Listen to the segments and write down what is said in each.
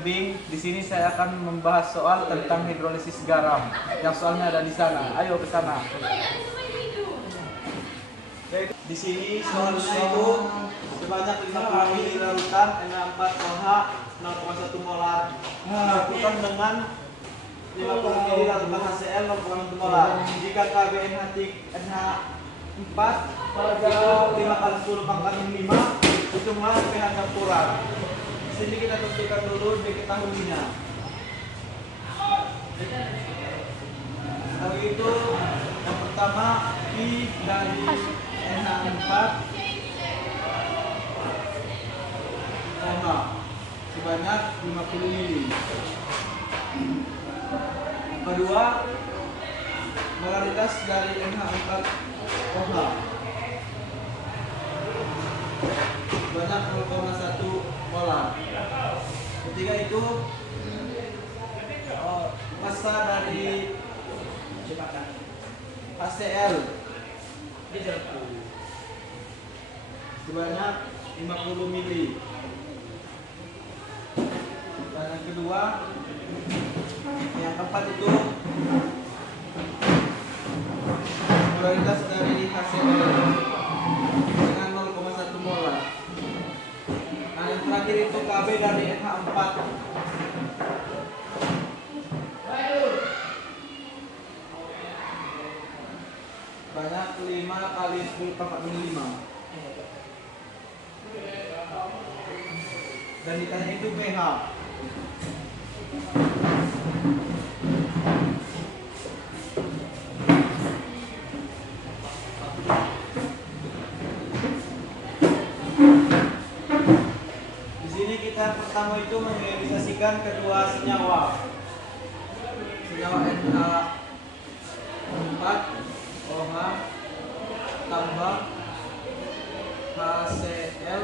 pembimbing. Di sini saya akan membahas soal tentang hidrolisis garam. Yang soalnya ada di sana. Ayo ke sana. Di sini soalnya itu sebanyak 50 ml larutan Na4OH 0,1 molar dilakukan dengan 50 ml larutan HCl 0,1 molar. Jika KBNH4 itu 5 kali 10 pangkat 5, hitunglah pH campuran. Di sini kita tentukan dulu diketahuinya. Setelah itu yang pertama Pi dari NH4 OH sebanyak 50 ml. Kedua, molaritas dari NH4 OH sebanyak 0,1 molar. Ketiga itu massa dari HCl sebanyak 50 ml. Dan yang kedua, yang keempat itu molaritas dari HCl dengan 0,1 molar. Nah, yang terakhir itu KB dari NH4 banyak 5 kali 10 pangkat 5. Dan ditanya itu pH. Di sini kita pertama itu mengionisasikan kedua senyawa. Senyawa NH4 OH tambah HCl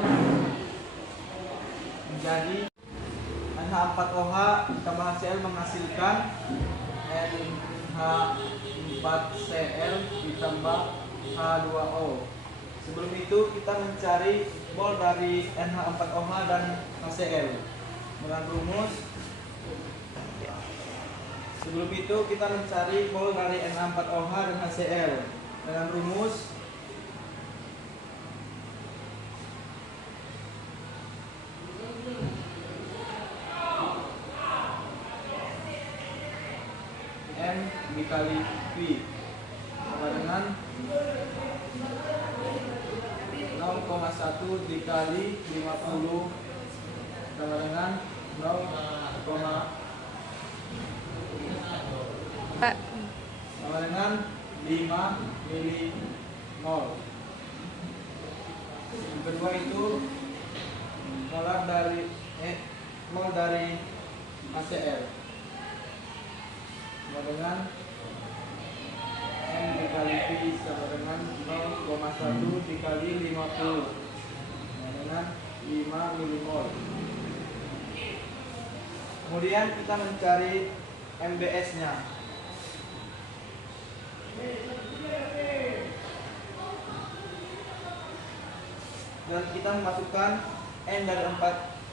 menjadi NH4OH tambah HCl menghasilkan NH4Cl ditambah H2O. Sebelum itu kita mencari mol dari NH4OH dan HCl dengan rumus. Sebelum itu kita mencari mol dari NH4OH dan HCl dengan rumus M dikali V sama dengan 0,1 dikali 50 sama dengan sama dengan 5 milimol. Yang kedua itu mol dari HCl sama dengan M dikali V sama dengan 0,1 dikali 50 sama dengan 5 milimol. Kemudian kita mencari MBS nya. Dan kita memasukkan N dari 4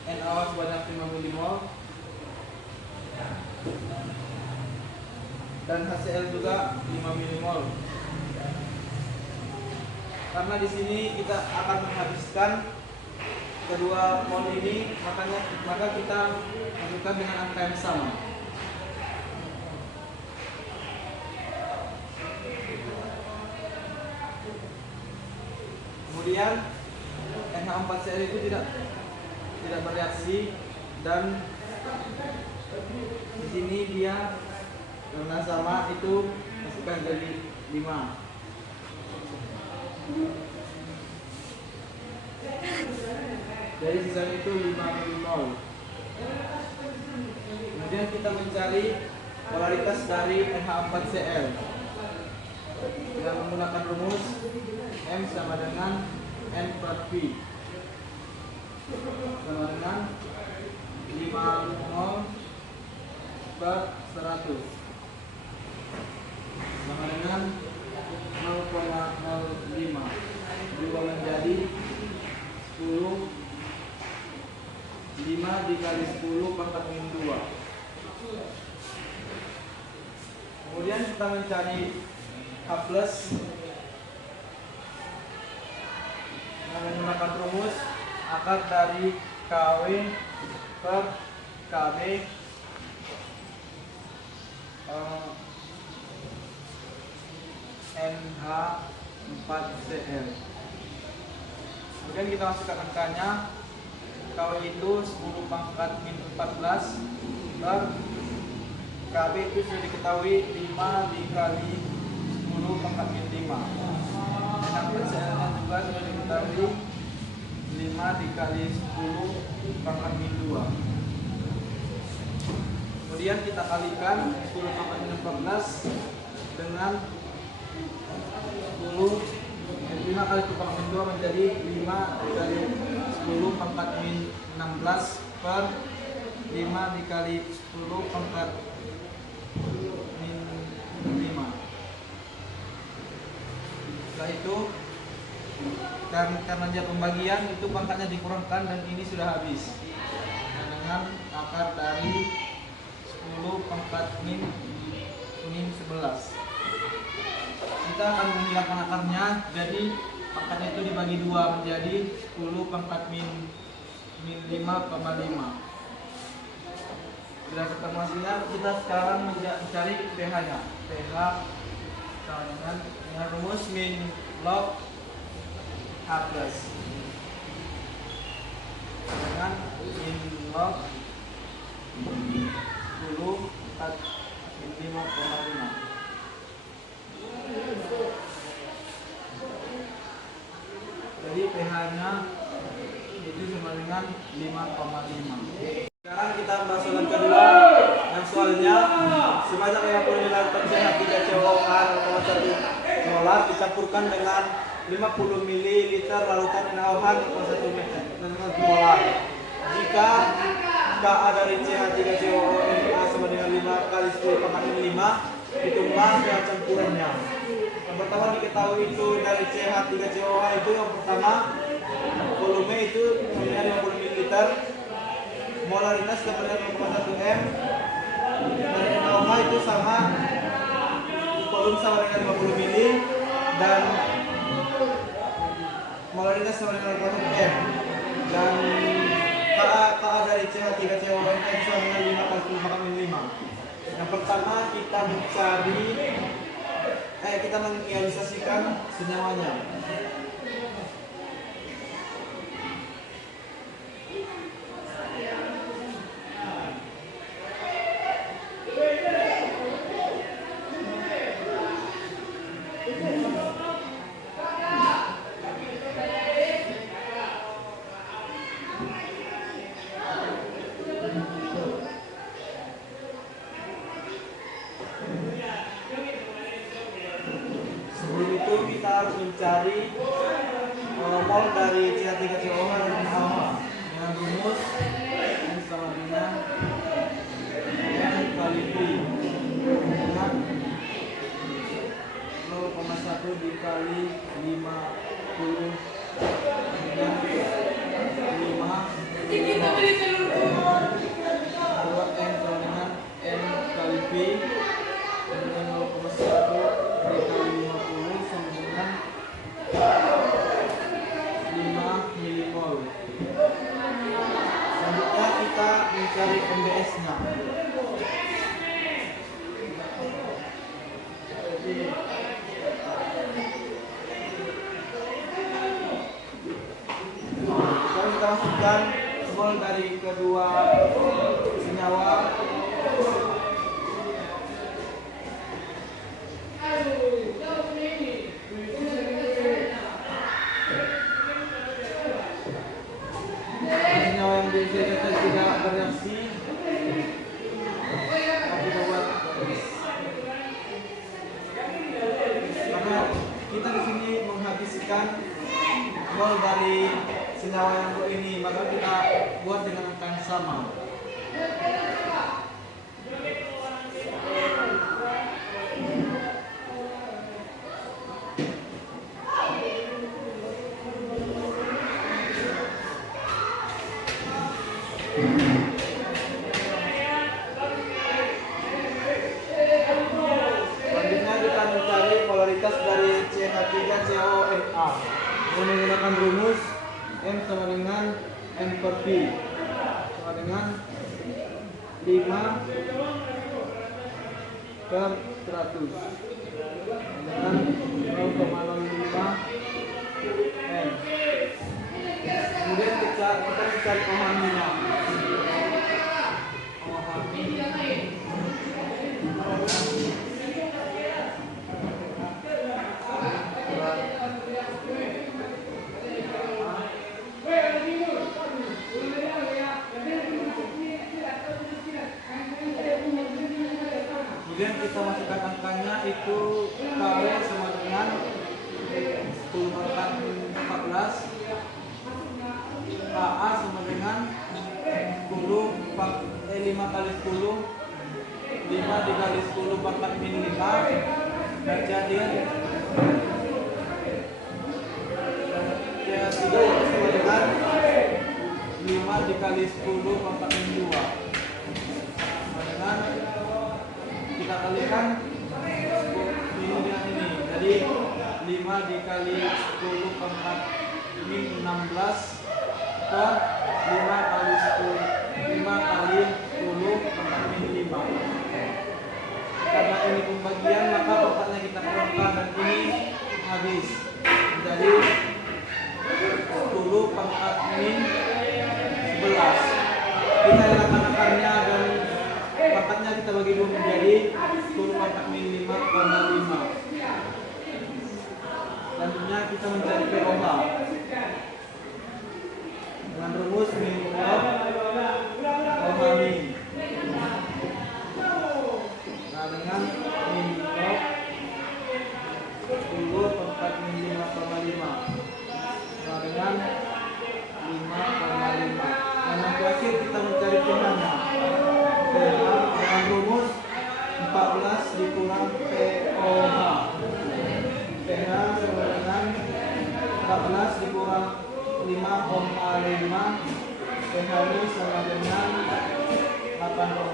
NaOH sebanyak 5 milimol dan HCl juga 5 milimol. Karena di sini kita akan menghabiskan kedua mol ini, maka kita masukkan dengan angka yang sama. Kemudian NH4Cl itu tidak bereaksi dan di sini dia karena sama itu masukkan jadi 5. Dari sisanya itu 5 milimol. Kemudian kita mencari polaritas dari NH4Cl dengan menggunakan rumus M sama dengan N per V sama dengan 5 mol per 100 sama dengan 0,05 berubah menjadi 10 5 dikali dikali 10 pangkat min 2. Kemudian kita mencari H plus menggunakan rumus akar dari KW per KB NH 4Cl. Kemudian kita masukkan angkanya. KW itu 10 pangkat min 14 per KB itu sudah diketahui 5 dikali 10 pangkat min 5. Dan NH4Cl nya juga sudah diketahui 5 dikali 10 pangkat min 2. Kemudian kita kalikan 10 pangkat min 14 dengan 5 kali 10 pangkat min 2 menjadi 5 dikali 10 pangkat min 16 per 5 dikali 10 pangkat min 5. Setelah itu karena dia pembagian itu pangkatnya dikurangkan dan ini sudah habis. Dan dengan akar dari 10 pangkat min 11. Kita akan menghilangkan akarnya, jadi pangkatnya itu dibagi 2 menjadi 10 pangkat min 5,5. Sudah ketemu hasilnya, kita sekarang mencari pH nya. pH dengan rumus min log H plus dengan min log 10 pangkat min 5,5. Jadi pH-nya itu sama dengan 5,5. Sekarang kita bahas soal kedua. Yang soalnya sebanyak 50 ml pH 3COOH 0,1 molar dicampurkan dengan 50 ml larutan NaOH 0,1 molar. Jika Ka dari CH 3COOH sama dengan 5 kali 10 pangkat min 5 itu mas dan campurannya. Yang pertama diketahui itu dari CH 3COOH itu yang pertama volume itu sama dengan 50 ml, molaritas sama dengan 0,1 m, dan NaOH itu sama volume sama dengan 50 ml dan molaritas sama dengan 0,1 m, dan Ka dari CH 3COOH itu sama dengan 5 kali 10 pangkat min 5. Yang pertama kita mengialisasikan senyawanya. Kita harus mencari mol dari CH3COOH dan NaOH dengan rumus yang sama dengan N kali V dengan 0,1 dikali 50 dengan 5 buat N sama dengan N kali V dengan 0,1 dikali 50 sama dengan 5 milimol. Selanjutnya kita mencari MBS nya. Sekarang kita masukkan mol dari kedua senyawa. Senyawa yang tidak bereaksi tapi buat karena kita di sini menghabiskan mol dari senyawa yang ini, maka kita buat dengan angka yang sama. per 100 dengan 0,05 M. Kemudian kita mencari OH-nya. Kemudian kita masukkan angkanya, itu KW sama dengan 10 pangkat 14, AA sama dengan 5 kali 10, 5 dikali 10 pangkat min 5, dan jadi 3 sama dengan 5 dikali 10 pangkat min 2, sama dengan kita kalikan ini dengan ini, jadi 5 dikali 10 pangkat min 16 per 5 kali 10 pangkat min 5. Karena ini pembagian, maka pangkatnya kita kurangkan dan ini habis menjadi 10 pangkat min 11. Kita hilangkan akarnya dan pangkatnya kita bagi 2 menjadi 10 pangkat min 5,5. Selanjutnya kita mencari POH dengan rumus min OH min. Nah, dengan min 10 pangkat min 5,5. Nah, dengan 5,5. Dan yang terakhir kita mencari pH-nya. Dengan rumus 14 dikurang POH. pH sama dengan 14 dikurang 5,5. pH ini sama dengan 8,5.